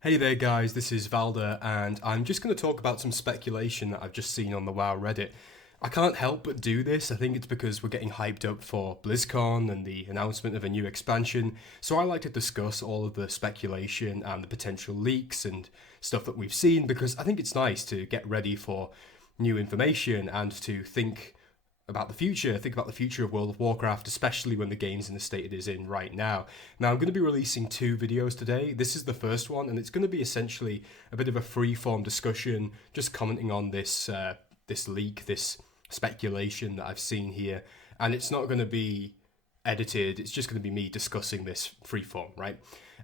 Hey there guys, this is Valda and I'm just going to talk about some speculation that I've just seen on the WoW Reddit. I can't help but do this. I think it's because we're getting hyped up for BlizzCon and the announcement of a new expansion. So I like to discuss all of the speculation and the potential leaks and stuff that we've seen because I think it's nice to get ready for new information and to think about the future of World of Warcraft, especially when the game's in the state it is in right now. Now, I'm going to be releasing two videos today. This is the first one, and it's going to be essentially a bit of a free-form discussion, just commenting on this leak, this speculation that I've seen here. And it's not going to be edited, it's just going to be me discussing this free-form, right?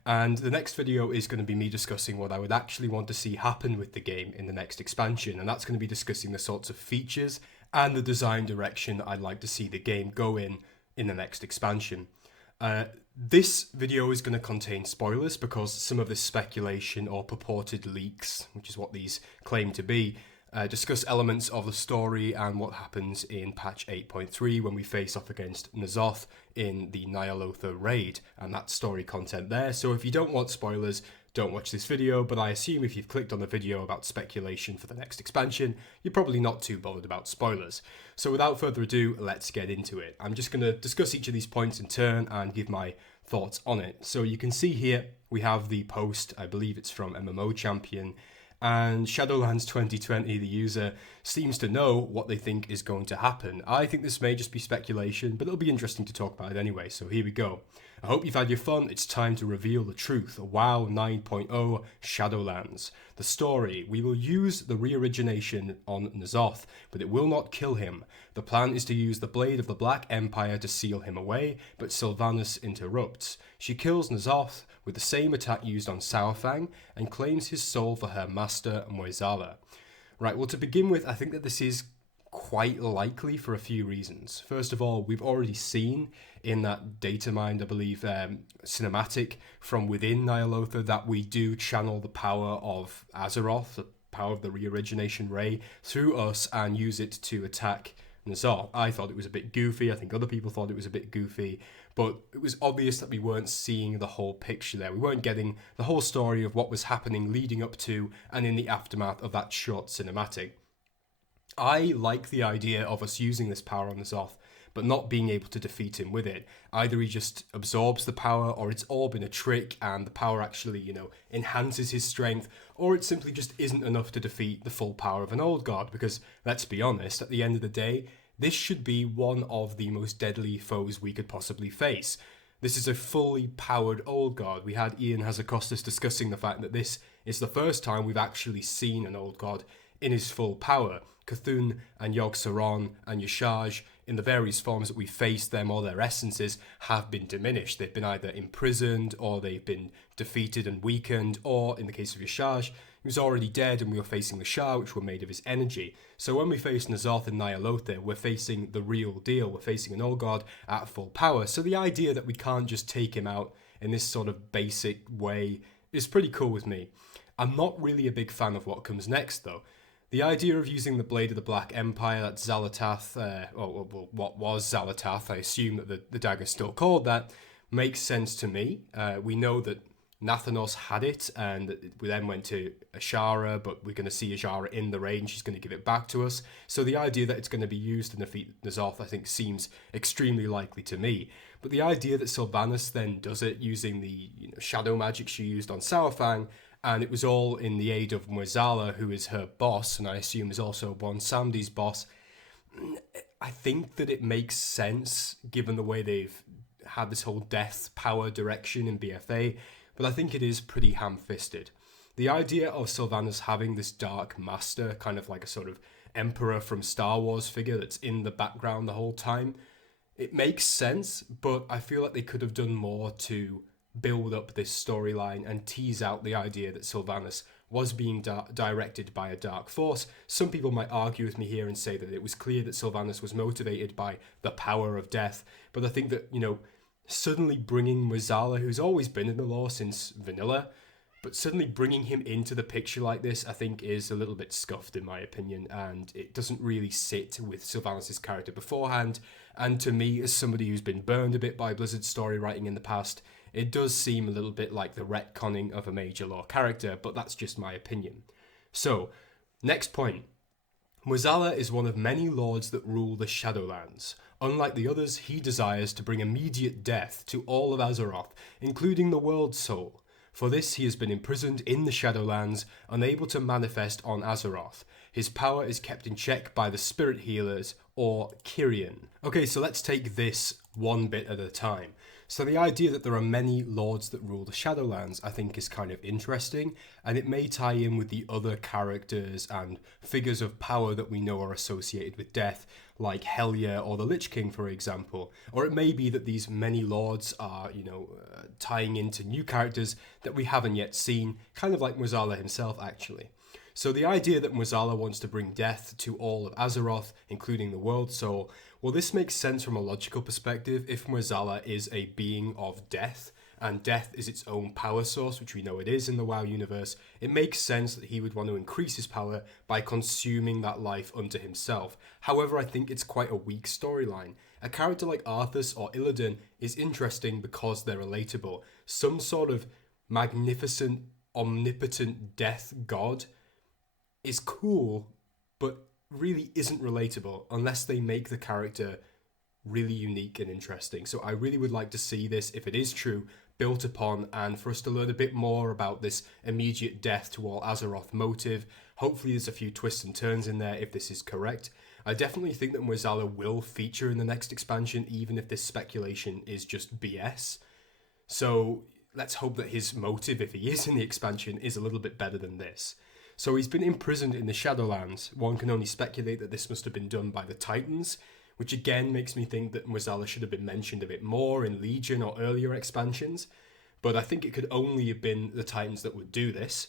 And the next video is going to be me discussing what I would actually want to see happen with the game in the next expansion, and that's going to be discussing the sorts of features and the design direction I'd like to see the game go in the next expansion. This video is going to contain spoilers because some of this speculation or purported leaks, which is what these claim to be, discuss elements of the story and what happens in patch 8.3 when we face off against N'Zoth in the Ny'alotha raid, and that story content there. So if you don't want spoilers, don't watch this video, but I assume if you've clicked on the video about speculation for the next expansion, you're probably not too bothered about spoilers. So without further ado, let's get into it. I'm just going to discuss each of these points in turn and give my thoughts on it. So you can see here, we have the post, I believe it's from MMO Champion, and Shadowlands 2020, the user, seems to know what they think is going to happen. I think this may just be speculation, but it'll be interesting to talk about it anyway, so here we go. I hope you've had your fun. It's time to reveal the truth. WoW 9.0 Shadowlands. The story. We will use the re-origination on N'Zoth, but it will not kill him. The plan is to use the Blade of the Black Empire to seal him away, but Sylvanas interrupts. She kills N'Zoth with the same attack used on Saurfang and claims his soul for her master, Muezala. Right, well, to begin with, I think that this is quite likely for a few reasons. First of all, we've already seen in that Datamined, I believe, cinematic from within Ny'alotha that we do channel the power of Azeroth, the power of the re-origination ray, through us and use it to attack N'Zoth. I thought it was a bit goofy. I think other people thought it was a bit goofy, but it was obvious that we weren't seeing the whole picture there. We weren't getting the whole story of what was happening leading up to and in the aftermath of that short cinematic. I like the idea of us using this power on N'Zoth, but not being able to defeat him with it. Either he just absorbs the power, or it's all been a trick and the power actually, enhances his strength, or it simply just isn't enough to defeat the full power of an old god, because let's be honest, at the end of the day, this should be one of the most deadly foes we could possibly face. This is a fully powered old god. We had Ian Hazakostas discussing the fact that this is the first time we've actually seen an old god in his full power. Cthulhu and Yogg-Saron and Yashaj, in the various forms that we face them or their essences, have been diminished. They've been either imprisoned or they've been defeated and weakened, or in the case of Yashaj, he was already dead and we were facing the Shah, which were made of his energy. So when we face N'Zoth and Ny'alotha, we're facing the real deal. We're facing an old god at full power. So the idea that we can't just take him out in this sort of basic way is pretty cool with me. I'm not really a big fan of what comes next, though. The idea of using the Blade of the Black Empire, that's Xal'atath, what was Xal'atath, I assume that the dagger's still called that, makes sense to me. We know that Nathanos had it, and we then went to Ashara, but we're going to see Ashara in the raid, and she's going to give it back to us. So the idea that it's going to be used to defeat N'Zoth, I think, seems extremely likely to me. But the idea that Sylvanas then does it using the shadow magic she used on Saurfang, and it was all in the aid of Muezala, who is her boss, and I assume is also Bwonsamdi's boss. I think that it makes sense, given the way they've had this whole death power direction in BFA, but I think it is pretty ham-fisted. The idea of Sylvanas having this dark master, kind of like a sort of emperor from Star Wars figure that's in the background the whole time, it makes sense, but I feel like they could have done more to build up this storyline and tease out the idea that Sylvanas was being directed by a dark force. Some people might argue with me here and say that it was clear that Sylvanas was motivated by the power of death, but I think that, suddenly bringing Muezala, who's always been in the lore since vanilla, but suddenly bringing him into the picture like this, I think is a little bit scuffed in my opinion, and it doesn't really sit with Sylvanas' character beforehand. And to me, as somebody who's been burned a bit by Blizzard's story writing in the past, It does seem a little bit like the retconning of a major lore character, but that's just my opinion. So, next point. Murzala is one of many lords that rule the Shadowlands. Unlike the others, he desires to bring immediate death to all of Azeroth, including the World Soul. For this, he has been imprisoned in the Shadowlands, unable to manifest on Azeroth. His power is kept in check by the Spirit Healers, or Kyrian. Okay, so let's take this one bit at a time. So the idea that there are many lords that rule the Shadowlands, I think, is kind of interesting, and it may tie in with the other characters and figures of power that we know are associated with death, like Helya or the Lich King, for example. Or it may be that these many lords are, tying into new characters that we haven't yet seen, kind of like Murzala himself, actually. So the idea that Murzala wants to bring death to all of Azeroth, including the World Soul, well, this makes sense from a logical perspective if Murzala is a being of death, and death is its own power source, which we know it is in the WoW universe. It makes sense that he would want to increase his power by consuming that life unto himself. However, I think it's quite a weak storyline. A character like Arthas or Illidan is interesting because they're relatable. Some sort of magnificent, omnipotent death god is cool, but really isn't relatable unless they make the character really unique and interesting. So I really would like to see this, if it is true, built upon, and for us to learn a bit more about this immediate death to all Azeroth motive. Hopefully there's a few twists and turns in there if this is correct. I definitely think that Murzala will feature in the next expansion, even if this speculation is just BS. So let's hope that his motive, if he is in the expansion, is a little bit better than this. So he's been imprisoned in the Shadowlands. One can only speculate that this must have been done by the Titans, which again makes me think that Murzala should have been mentioned a bit more in Legion or earlier expansions. But I think it could only have been the Titans that would do this,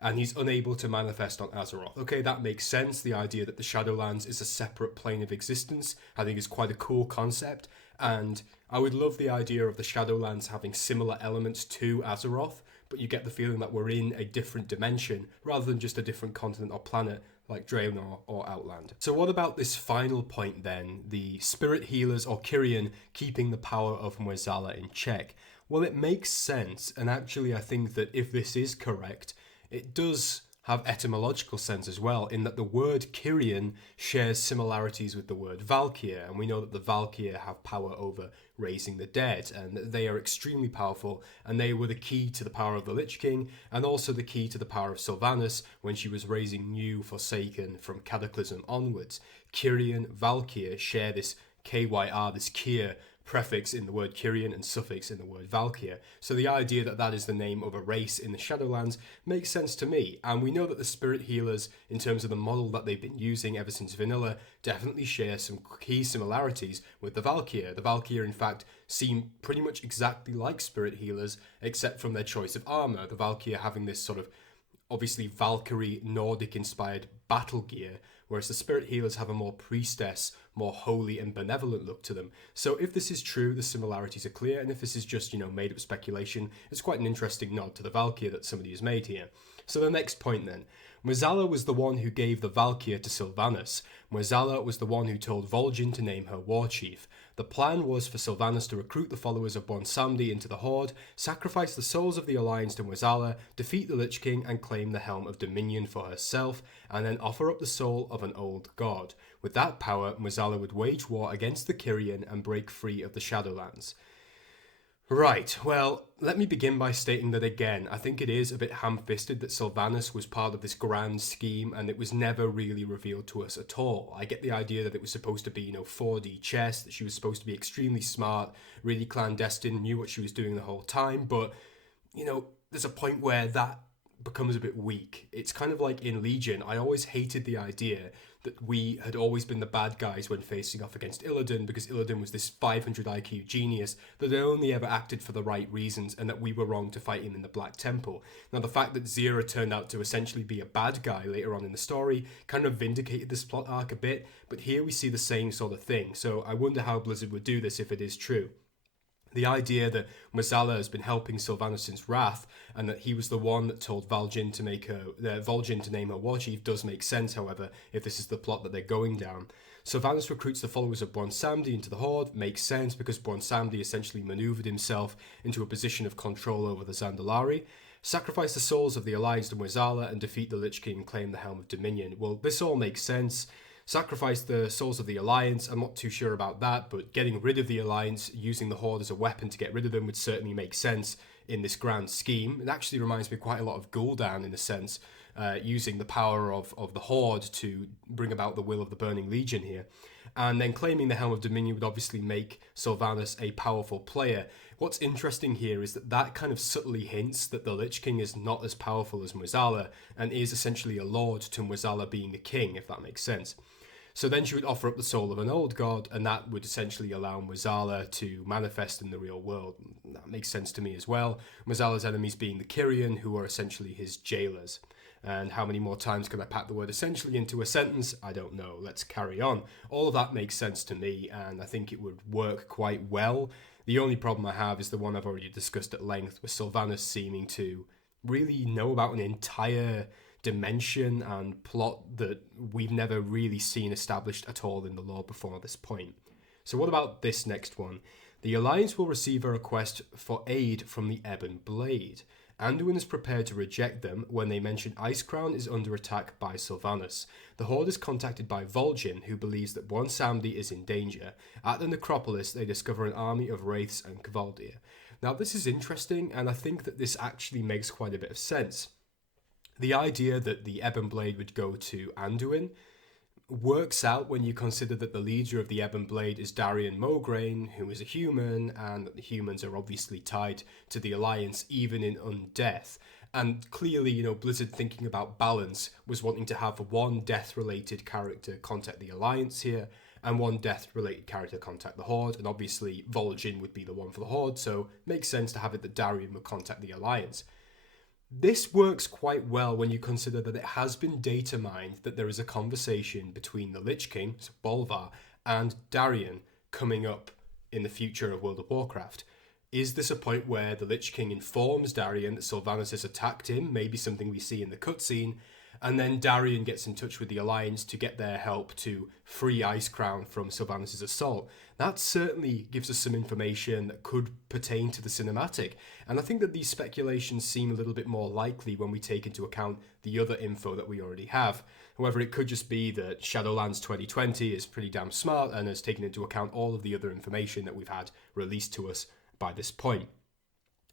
and he's unable to manifest on Azeroth. Okay, that makes sense. The idea that the Shadowlands is a separate plane of existence, I think is quite a cool concept, and I would love the idea of the Shadowlands having similar elements to Azeroth, but you get the feeling that we're in a different dimension rather than just a different continent or planet like Draenor or Outland. So what about this final point then, the Spirit Healers or Kyrian keeping the power of Murzala in check? Well, it makes sense, and actually I think that if this is correct, it does have etymological sense as well, in that the word Kyrian shares similarities with the word Valkyr, and we know that the Valkyr have power over raising the dead, and they are extremely powerful, and they were the key to the power of the Lich King, and also the key to the power of Sylvanas when she was raising new Forsaken from Cataclysm onwards. Kyrian, Valkyr share this KYR, this Kyr prefix in the word Kyrian and suffix in the word Valkyr. So the idea that that is the name of a race in the Shadowlands makes sense to me. And we know that the Spirit Healers, in terms of the model that they've been using ever since Vanilla, definitely share some key similarities with the Valkyr. The Valkyr, in fact, seem pretty much exactly like Spirit Healers, except from their choice of armor. The Valkyr having this sort of obviously Valkyrie Nordic-inspired battle gear, whereas the Spirit Healers have a more priestess, more holy and benevolent look to them. So if this is true, the similarities are clear, and if this is just, made up speculation, it's quite an interesting nod to the Valkyr that somebody has made here. So the next point then. Murzala was the one who gave the Valkyr to Sylvanas. Murzala was the one who told Vol'jin to name her war chief. The plan was for Sylvanas to recruit the followers of Bwonsamdi into the Horde, sacrifice the souls of the Alliance to Murzala, defeat the Lich King and claim the Helm of Dominion for herself, and then offer up the soul of an old god. With that power, Murzala would wage war against the Kyrian and break free of the Shadowlands. Right, well, let me begin by stating that again, I think it is a bit ham-fisted that Sylvanas was part of this grand scheme and it was never really revealed to us at all. I get the idea that it was supposed to be, 4D chess, that she was supposed to be extremely smart, really clandestine, knew what she was doing the whole time, but, there's a point where that becomes a bit weak. It's kind of like in Legion, I always hated the idea that we had always been the bad guys when facing off against Illidan, because Illidan was this 500 IQ genius that had only ever acted for the right reasons, and that we were wrong to fight him in the Black Temple. Now, the fact that Zira turned out to essentially be a bad guy later on in the story kind of vindicated this plot arc a bit, but here we see the same sort of thing, so I wonder how Blizzard would do this if it is true. The idea that Murzala has been helping Sylvanas since Wrath, and that he was the one that told Vol'jin to name her war chief does make sense, however, if this is the plot that they're going down. Sylvanas recruits the followers of Bronsamdi into the Horde. Makes sense because Bronsamdi essentially maneuvered himself into a position of control over the Zandalari. Sacrifice the souls of the Alliance to Murzala and defeat the Lich King and claim the Helm of Dominion. Well, this all makes sense. Sacrifice the souls of the Alliance, I'm not too sure about that, but getting rid of the Alliance, using the Horde as a weapon to get rid of them would certainly make sense in this grand scheme. It actually reminds me quite a lot of Gul'dan in a sense, using the power of the Horde to bring about the will of the Burning Legion here. And then claiming the Helm of Dominion would obviously make Sylvanas a powerful player. What's interesting here is that that kind of subtly hints that the Lich King is not as powerful as Murzala and is essentially a lord to Murzala being the king, if that makes sense. So then she would offer up the soul of an old god, and that would essentially allow Murzala to manifest in the real world. That makes sense to me as well. Murzala's enemies being the Kyrian, who are essentially his jailers. And how many more times can I pack the word essentially into a sentence? I don't know. Let's carry on. All of that makes sense to me, and I think it would work quite well. The only problem I have is the one I've already discussed at length, with Sylvanas seeming to really know about an entire dimension and plot that we've never really seen established at all in the lore before this point. So what about this next one? The Alliance will receive a request for aid from the Ebon Blade. Anduin is prepared to reject them when they mention Icecrown is under attack by Sylvanas. The Horde is contacted by Vol'jin, who believes that Bronsamdi is in danger. At the necropolis, they discover an army of wraiths and Kvaldir. Now, this is interesting, and I think that this actually makes quite a bit of sense. The idea that the Ebon Blade would go to Anduin works out when you consider that the leader of the Ebon Blade is Darian Mograine, who is a human, and that the humans are obviously tied to the Alliance even in undeath. And clearly, Blizzard, thinking about balance, was wanting to have one death-related character contact the Alliance here, and one death-related character contact the Horde, and obviously Vol'jin would be the one for the Horde, so it makes sense to have it that Darian would contact the Alliance. This works quite well when you consider that it has been data mined that there is a conversation between the Lich King, so Bolvar, and Darian coming up in the future of World of Warcraft. Is this a point where the Lich King informs Darian that Sylvanas has attacked him, maybe something we see in the cutscene, and then Darian gets in touch with the Alliance to get their help to free Icecrown from Sylvanas' assault? That certainly gives us some information that could pertain to the cinematic, and I think that these speculations seem a little bit more likely when we take into account the other info that we already have. However, it could just be that Shadowlands 2020 is pretty damn smart and has taken into account all of the other information that we've had released to us by this point.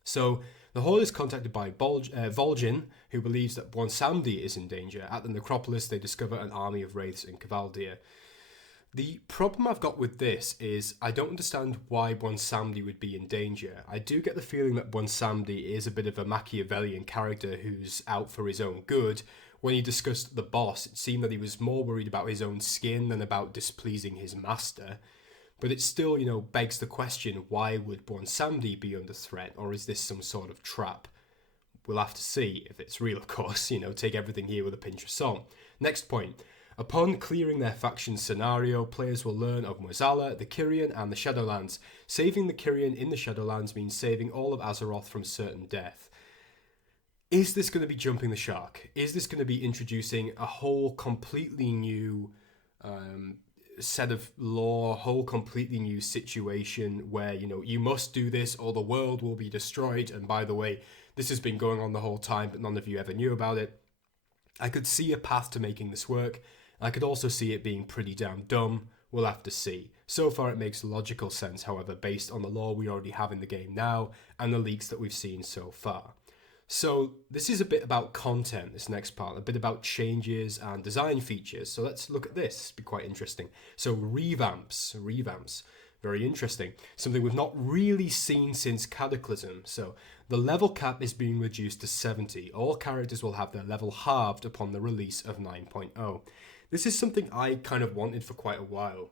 So, the Horde is contacted by Vol'jin, who believes that Bronsamdi is in danger. At the necropolis, they discover an army of wraiths and Kvaldir. The problem I've got with this is I don't understand why Bronsamdi would be in danger. I do get the feeling that Bronsamdi is a bit of a Machiavellian character who's out for his own good. When he discussed the boss, it seemed that he was more worried about his own skin than about displeasing his master. But it still, begs the question, why would Bronsamdi be under threat, or is this some sort of trap? We'll have to see if it's real, of course, take everything here with a pinch of salt. Next point. Upon clearing their faction scenario, players will learn of Murzala, the Kyrian, and the Shadowlands. Saving the Kyrian in the Shadowlands means saving all of Azeroth from certain death. Is this going to be jumping the shark? Is this going to be introducing a whole completely new set of lore, whole completely new situation where, you must do this or the world will be destroyed, and by the way, this has been going on the whole time, but none of you ever knew about it? I could see a path to making this work. I could also see it being pretty damn dumb. We'll have to see. So far it makes logical sense, however, based on the lore we already have in the game now and the leaks that we've seen so far. So this is a bit about content, this next part, a bit about changes and design features. So let's look at this, it'll be quite interesting. So revamps, very interesting. Something we've not really seen since Cataclysm. So the level cap is being reduced to 70. All characters will have their level halved upon the release of 9.0. This is something I kind of wanted for quite a while.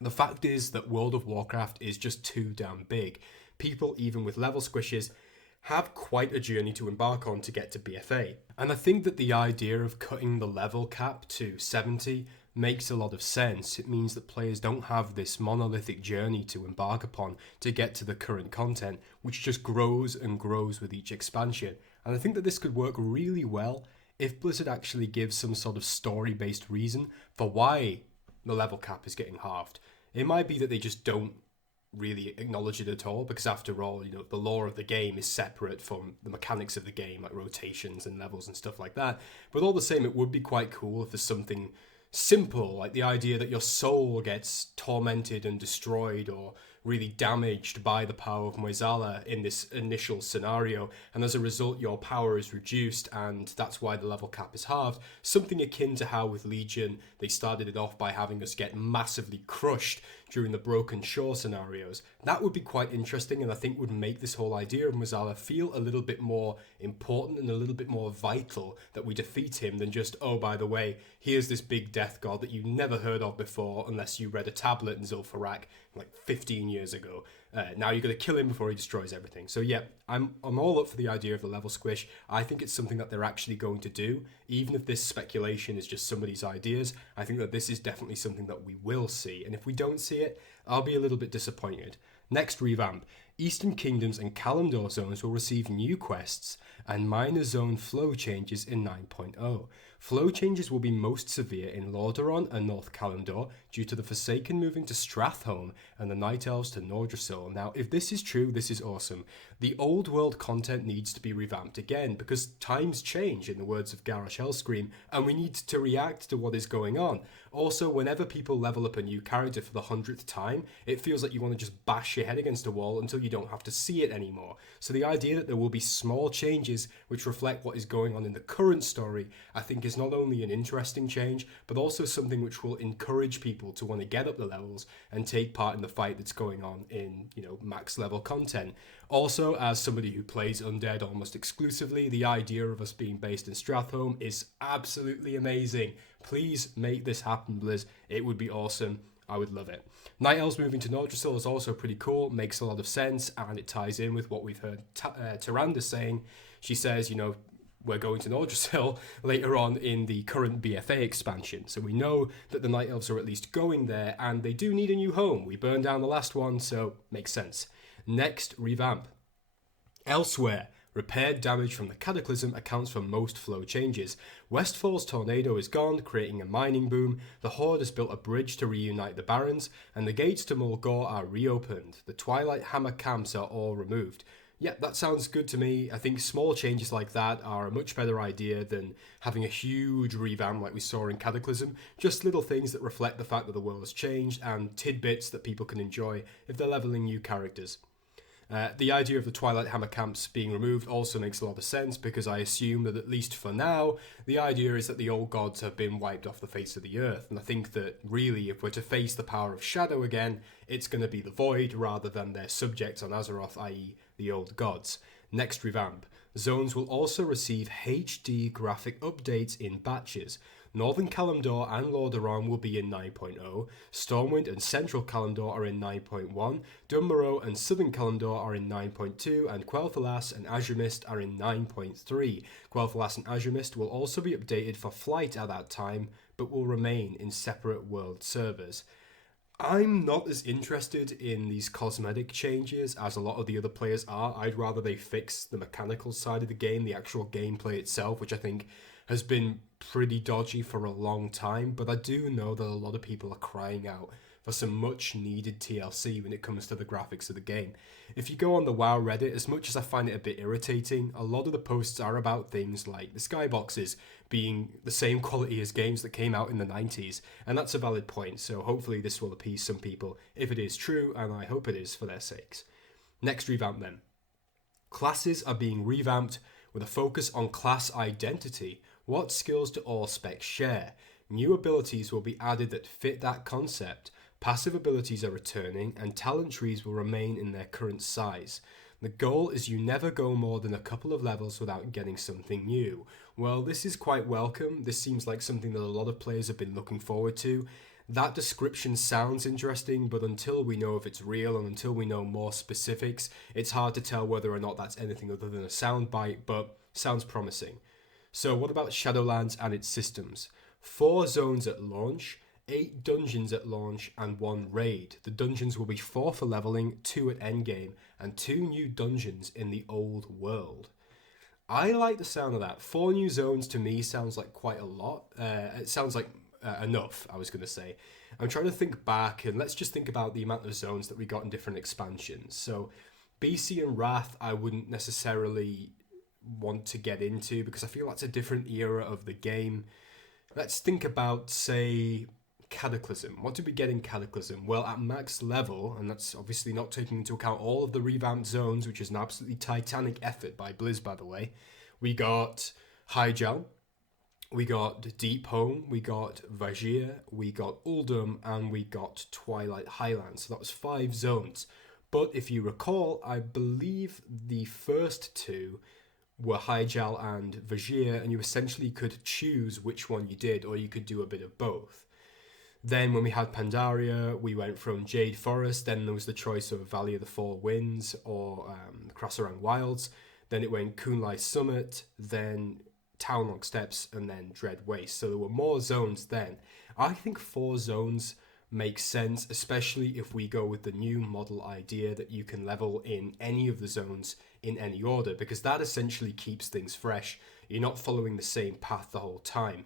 The fact is that World of Warcraft is just too damn big. People, even with level squishes, have quite a journey to embark on to get to BFA. And I think that the idea of cutting the level cap to 70 makes a lot of sense. It means that players don't have this monolithic journey to embark upon to get to the current content, which just grows and grows with each expansion. And I think that this could work really well if Blizzard actually gives some sort of story-based reason for why the level cap is getting halved. It might be that they just don't really acknowledge it at all, because after all, the lore of the game is separate from the mechanics of the game, like rotations and levels and stuff like that. But all the same, it would be quite cool if there's something simple, like the idea that your soul gets tormented and destroyed or really damaged by the power of Moisala in this initial scenario, and as a result your power is reduced, and that's why the level cap is halved. Something akin to how with Legion they started it off by having us get massively crushed during the Broken Shore scenarios. That would be quite interesting, and I think would make this whole idea of Moisala feel a little bit more important and a little bit more vital, that we defeat him, than just, oh, by the way, here's this big death god that you never heard of before unless you read a tablet in Zul'Farrak like 15 years ago. Now you're going to kill him before he destroys everything. So yeah, I'm all up for the idea of the level squish. I think it's something that they're actually going to do. Even if this speculation is just somebody's ideas, I think that this is definitely something that we will see. And if we don't see it, I'll be a little bit disappointed. Next revamp. Eastern Kingdoms and Kalimdor zones will receive new quests and minor zone flow changes in 9.0. Flow changes will be most severe in Lordaeron and North Kalimdor due to the Forsaken moving to Stratholme and the Night Elves to Nordrassil. Now, if this is true, this is awesome. The old world content needs to be revamped again, because times change, in the words of Garrosh Hellscream, and we need to react to what is going on. Also, whenever people level up a new character for the 100th time, it feels like you want to just bash your head against a wall until you don't have to see it anymore. So the idea that there will be small changes which reflect what is going on in the current story, I think is not only an interesting change, but also something which will encourage people to want to get up the levels and take part in the fight that's going on in, max level content. Also, as somebody who plays Undead almost exclusively, the idea of us being based in Stratholme is absolutely amazing. Please make this happen, Blizz. It would be awesome. I would love it. Night Elves moving to Nordrassil is also pretty cool, makes a lot of sense, and it ties in with what we've heard Tyrande saying. She says, we're going to Nordrassil later on in the current BFA expansion. So we know that the Night Elves are at least going there, and they do need a new home. We burned down the last one, so makes sense. Next revamp. Elsewhere, repaired damage from the Cataclysm accounts for most flow changes. Westfall's tornado is gone, creating a mining boom. The Horde has built a bridge to reunite the Barons, and the gates to Mulgore are reopened. The Twilight Hammer camps are all removed. Yeah, that sounds good to me. I think small changes like that are a much better idea than having a huge revamp like we saw in Cataclysm. Just little things that reflect the fact that the world has changed, and tidbits that people can enjoy if they're leveling new characters. The idea of the Twilight Hammer camps being removed also makes a lot of sense, because I assume that at least for now, the idea is that the old gods have been wiped off the face of the earth. And I think that really, if we're to face the power of Shadow again, it's going to be the Void rather than their subjects on Azeroth, i.e. the old gods. Next revamp. Zones will also receive HD graphic updates in batches. Northern Kalimdor and Lordaeron will be in 9.0, Stormwind and Central Kalimdor are in 9.1, Dunmorrow and Southern Kalimdor are in 9.2, and Quel'Thalas and Azure Mist are in 9.3. Quel'Thalas and Azure Mist will also be updated for flight at that time, but will remain in separate world servers. I'm not as interested in these cosmetic changes as a lot of the other players are. I'd rather they fix the mechanical side of the game, the actual gameplay itself, which I think has been pretty dodgy for a long time, but I do know that a lot of people are crying out for some much needed TLC when it comes to the graphics of the game. If you go on the WoW Reddit, as much as I find it a bit irritating, a lot of the posts are about things like the skyboxes being the same quality as games that came out in the 90s, and that's a valid point, so hopefully this will appease some people if it is true, and I hope it is for their sakes. Next revamp then. Classes are being revamped with a focus on class identity. What skills do all specs share? New abilities will be added that fit that concept. Passive abilities are returning, and talent trees will remain in their current size. The goal is you never go more than a couple of levels without getting something new. Well, this is quite welcome. This seems like something that a lot of players have been looking forward to. That description sounds interesting, but until we know if it's real and until we know more specifics, it's hard to tell whether or not that's anything other than a soundbite, but sounds promising. So what about Shadowlands and its systems? 4 zones at launch, 8 dungeons at launch, and 1 raid. The dungeons will be 4 for leveling, 2 at endgame, and 2 new dungeons in the old world. I like the sound of that. 4 new zones to me sounds like quite a lot. It sounds like enough, I was going to say. I'm trying to think back, and let's just think about the amount of zones that we got in different expansions. So BC and Wrath, I wouldn't necessarily want to get into because I feel that's a different era of the game. Let's think about, say, Cataclysm. What did we get in Cataclysm? Well, at max level, and that's obviously not taking into account all of the revamped zones, which is an absolutely titanic effort by Blizz, by the way, we got Hyjal, we got Deep Home, we got Vajir, we got Uldum, and we got Twilight Highlands. So that was 5 zones. But if you recall, I believe the first 2 were Hyjal and Vajir, and you essentially could choose which one you did, or you could do a bit of both. Then when we had Pandaria, we went from Jade Forest, then there was the choice of Valley of the Four Winds or Krasarang Wilds, then it went Kunlai Summit, then Townlong Steppes, and then Dread Waste. So there were more zones then. I think 4 zones makes sense, especially if we go with the new model idea that you can level in any of the zones in any order, because that essentially keeps things fresh. You're not following the same path the whole time.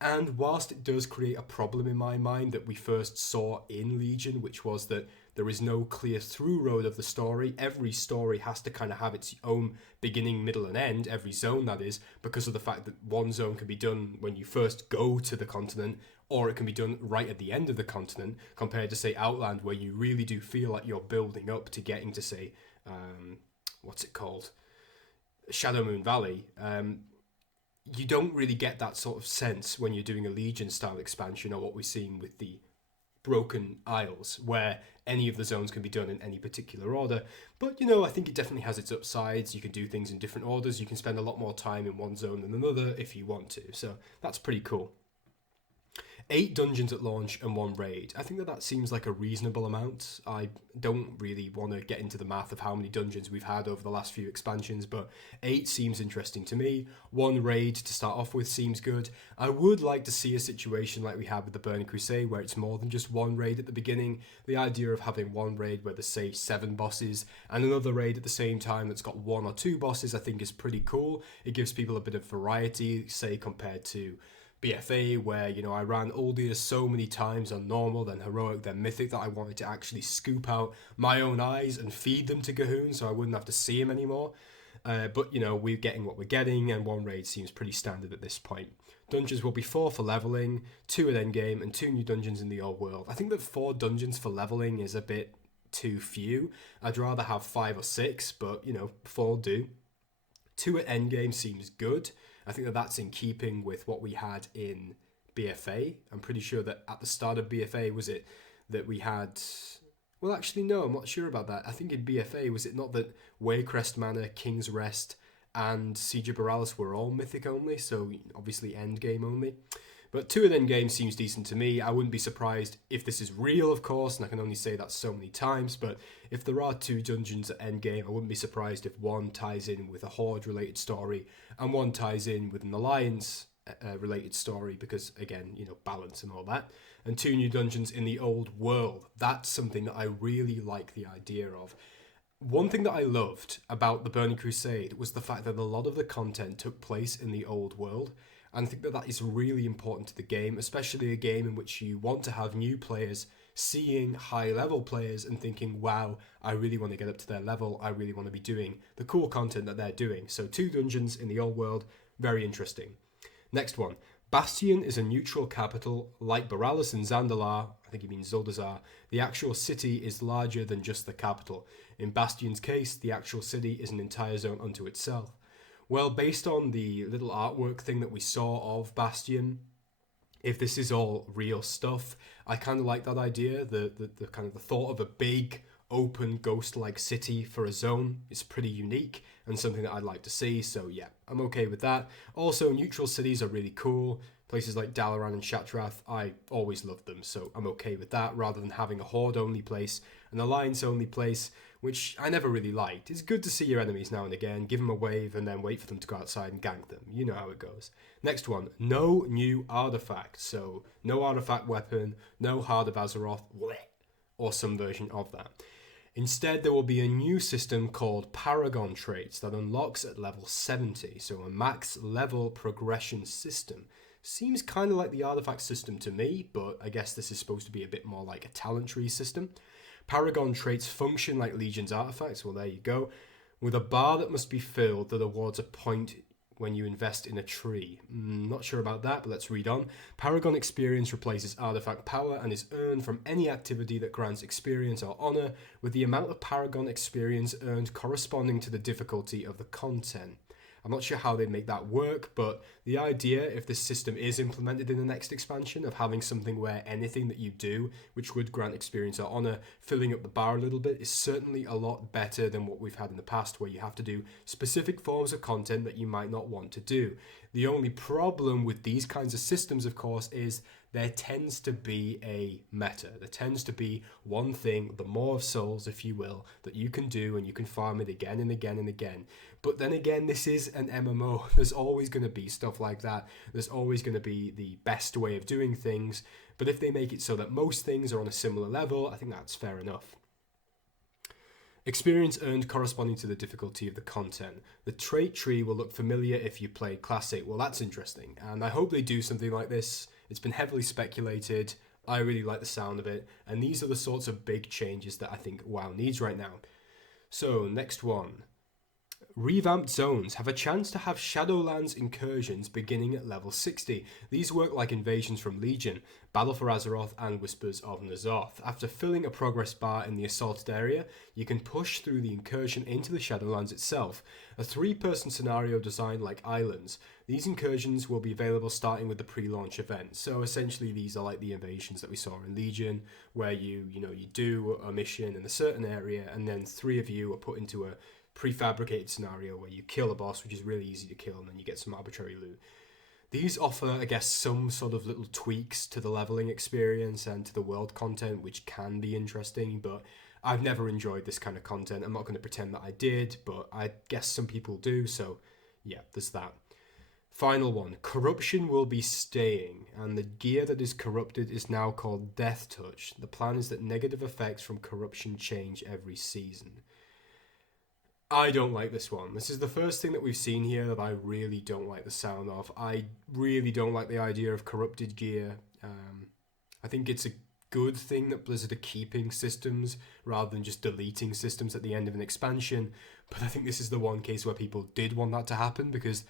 And whilst it does create a problem in my mind that we first saw in Legion, which was that there is no clear through road of the story, every story has to kind of have its own beginning, middle, and end, every zone that is, because of the fact that one zone can be done when you first go to the continent, or it can be done right at the end of the continent, compared to, say, Outland, where you really do feel like you're building up to getting to, say, what's it called? Shadowmoon Valley. You don't really get that sort of sense when you're doing a Legion style expansion, or what we're seeing with the Broken Isles, where any of the zones can be done in any particular order. But, I think it definitely has its upsides. You can do things in different orders. You can spend a lot more time in one zone than another if you want to. So that's pretty cool. 8 dungeons at launch and 1 raid. I think that seems like a reasonable amount. I don't really want to get into the math of how many dungeons we've had over the last few expansions, but 8 seems interesting to me. 1 raid to start off with seems good. I would like to see a situation like we had with the Burning Crusade, where it's more than just 1 raid at the beginning. The idea of having 1 raid where there's, say, 7 bosses, and another raid at the same time that's got 1 or 2 bosses, I think is pretty cool. It gives people a bit of variety, say, compared to BFA, where, I ran Uldir so many times on normal, then heroic, then mythic, that I wanted to actually scoop out my own eyes and feed them to Gahoon so I wouldn't have to see him anymore. But, we're getting what we're getting, and 1 raid seems pretty standard at this point. Dungeons will be 4 for leveling, 2 at endgame, and 2 new dungeons in the old world. I think that 4 dungeons for leveling is a bit too few. I'd rather have 5 or 6, but, 4 do. 2 at endgame seems good. I think that's in keeping with what we had in BFA. I'm pretty sure that at the start of BFA, was it that we had... Well, actually, no, I'm not sure about that. I think in BFA, was it not that Waycrest Manor, King's Rest, and Siege of Borealis were all mythic only, so obviously endgame only? But 2 at endgame seems decent to me. I wouldn't be surprised if this is real, of course, and I can only say that so many times, but if there are 2 dungeons at endgame, I wouldn't be surprised if 1 ties in with a Horde-related story, and 1 ties in with an Alliance-related story, because, again, balance and all that. And 2 new dungeons in the old world. That's something that I really like the idea of. One thing that I loved about the Burning Crusade was the fact that a lot of the content took place in the old world. And I think that is really important to the game, especially a game in which you want to have new players seeing high-level players and thinking, wow, I really want to get up to their level. I really want to be doing the cool content that they're doing. So 2 dungeons in the old world, very interesting. Next one. Bastion is a neutral capital. Like Borealis and Zandalar, I think he means Zuldazar, the actual city is larger than just the capital. In Bastion's case, the actual city is an entire zone unto itself. Well, based on the little artwork thing that we saw of Bastion, if this is all real stuff, I kind of like that idea. The kind of the thought of a big, open, ghost-like city for a zone is pretty unique and something that I'd like to see. So yeah, I'm okay with that. Also, neutral cities are really cool. Places like Dalaran and Shatrath, I always loved them, so I'm okay with that, rather than having a Horde-only place, an Alliance-only place, which I never really liked. It's good to see your enemies now and again, give them a wave, and then wait for them to go outside and gank them. You know how it goes. Next one, no new artifact. So, no artifact weapon, no Heart of Azeroth, or some version of that. Instead, there will be a new system called Paragon Traits that unlocks at level 70, so a max level progression system. Seems kind of like the artifact system to me, but I guess this is supposed to be a bit more like a talent tree system. Paragon traits function like Legion's artifacts, well there you go, with a bar that must be filled that awards a point when you invest in a tree. Not sure about that, but let's read on. Paragon experience replaces artifact power and is earned from any activity that grants experience or honor, with the amount of Paragon experience earned corresponding to the difficulty of the content. I'm not sure how they make that work, but the idea, if this system is implemented in the next expansion, of having something where anything that you do, which would grant experience or honor, filling up the bar a little bit, is certainly a lot better than what we've had in the past, where you have to do specific forms of content that you might not want to do. The only problem with these kinds of systems, of course, is there tends to be a meta. There tends to be one thing, the Maw of Souls, if you will, that you can do, and you can farm it again and again and again. But then again, this is an MMO. There's always going to be stuff like that. There's always going to be the best way of doing things. But if they make it so that most things are on a similar level, I think that's fair enough. Experience earned corresponding to the difficulty of the content. The trait tree will look familiar if you play Classic. Well, that's interesting. And I hope they do something like this. It's been heavily speculated. I really like the sound of it. And these are the sorts of big changes that I think WoW needs right now. So, next one. Revamped zones have a chance to have Shadowlands incursions beginning at level 60. These work like invasions from Legion, Battle for Azeroth and Whispers of N'Zoth. After filling a progress bar in the assaulted area, you can push through the incursion into the Shadowlands itself. A 3-person scenario designed like islands. These incursions will be available starting with the pre-launch event. So essentially these are like the invasions that we saw in Legion, where you do a mission in a certain area and then 3 of you are put into a prefabricated scenario where you kill a boss, which is really easy to kill, and then you get some arbitrary loot. These offer, I guess, some sort of little tweaks to the leveling experience and to the world content, which can be interesting, but I've never enjoyed this kind of content. I'm not going to pretend that I did, but I guess some people do, so yeah, there's that. Final one, corruption will be staying, and the gear that is corrupted is now called Death Touch. The plan is that negative effects from corruption change every season. I don't like this one. This is the first thing that we've seen here that I really don't like the sound of. I really don't like the idea of corrupted gear. I think it's a good thing that Blizzard are keeping systems rather than just deleting systems at the end of an expansion. But I think this is the one case where people did want that to happen, because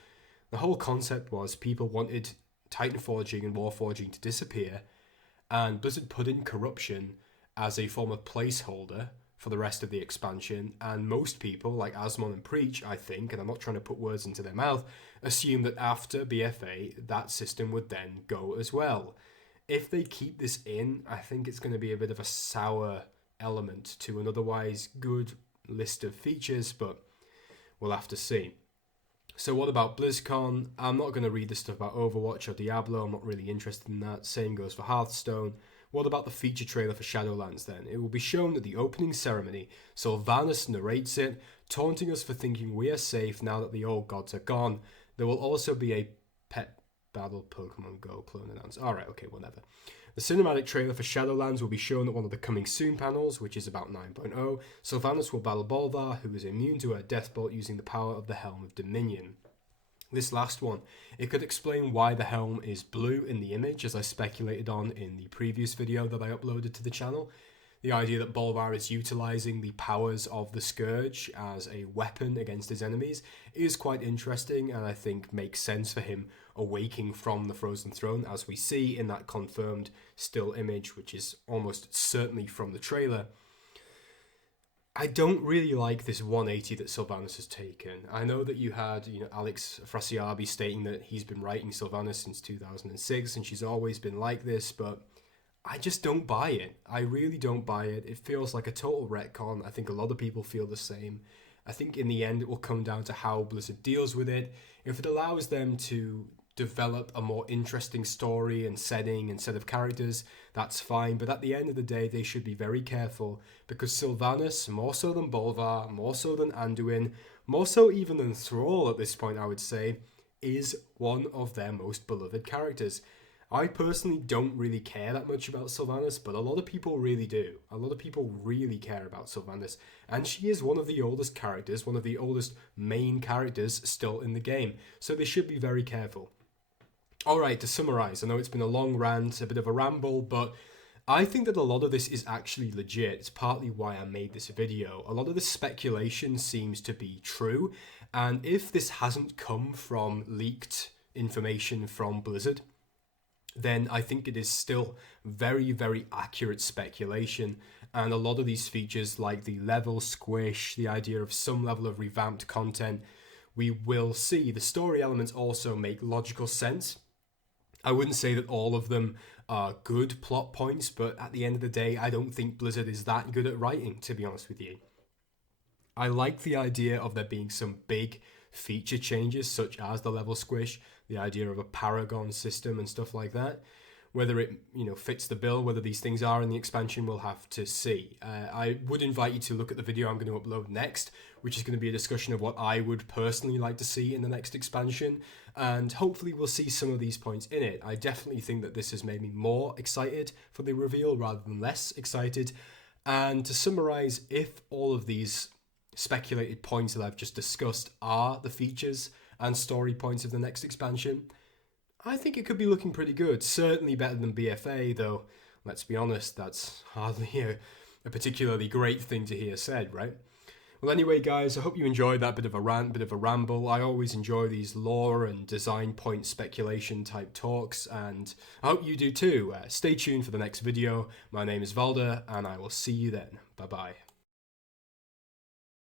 the whole concept was people wanted Titan Forging and Warforging to disappear, and Blizzard put in corruption as a form of placeholder for the rest of the expansion, and most people, like Asmon and Preach, I think, and I'm not trying to put words into their mouth, assume that after BFA, that system would then go as well. If they keep this in, I think it's going to be a bit of a sour element to an otherwise good list of features, but we'll have to see. So what about BlizzCon? I'm not going to read the stuff about Overwatch or Diablo, I'm not really interested in that. Same goes for Hearthstone. What about the feature trailer for Shadowlands then? It will be shown at the opening ceremony. Sylvanas narrates it, taunting us for thinking we are safe now that the old gods are gone. There will also be a pet battle Pokemon Go clone announced. Alright, okay, whatever. The cinematic trailer for Shadowlands will be shown at one of the coming soon panels, which is about 9.0. Sylvanas will battle Bolvar, who is immune to her death bolt using the power of the Helm of Dominion. This last one, it could explain why the helm is blue in the image, as I speculated on in the previous video that I uploaded to the channel. The idea that Bolvar is utilising the powers of the Scourge as a weapon against his enemies is quite interesting, and I think makes sense for him awaking from the Frozen Throne, as we see in that confirmed still image, which is almost certainly from the trailer. I don't really like this 180 that Sylvanas has taken. I know that you had, Alex Frasiabi stating that he's been writing Sylvanas since 2006 and she's always been like this, but I just don't buy it. I really don't buy it. It feels like a total retcon. I think a lot of people feel the same. I think in the end it will come down to how Blizzard deals with it. If it allows them to develop a more interesting story and setting and set of characters, that's fine, but at the end of the day they should be very careful, because Sylvanas, more so than Bolvar, more so than Anduin, more so even than Thrall at this point I would say, is one of their most beloved characters. I personally don't really care that much about Sylvanas, but a lot of people really do. A lot of people really care about Sylvanas, and she is one of the oldest characters, one of the oldest main characters still in the game, so they should be very careful. Alright, to summarise, I know it's been a long rant, a bit of a ramble, but I think that a lot of this is actually legit. It's partly why I made this video. A lot of the speculation seems to be true, and if this hasn't come from leaked information from Blizzard, then I think it is still very, very accurate speculation. And a lot of these features, like the level squish, the idea of some level of revamped content, we will see. The story elements also make logical sense. I wouldn't say that all of them are good plot points, but at the end of the day, I don't think Blizzard is that good at writing, to be honest with you. I like the idea of there being some big feature changes, such as the level squish, the idea of a paragon system and stuff like that. Whether it fits the bill, whether these things are in the expansion, we'll have to see. I would invite you to look at the video I'm going to upload next, which is going to be a discussion of what I would personally like to see in the next expansion, and hopefully we'll see some of these points in it. I definitely think that this has made me more excited for the reveal rather than less excited. And to summarize, if all of these speculated points that I've just discussed are the features and story points of the next expansion, I think it could be looking pretty good. Certainly better than BFA, though, let's be honest, that's hardly a particularly great thing to hear said, right? Well, anyway, guys, I hope you enjoyed that bit of a rant, bit of a ramble. I always enjoy these lore and design point speculation type talks, and I hope you do too. Stay tuned for the next video. My name is Valda, and I will see you then. Bye-bye.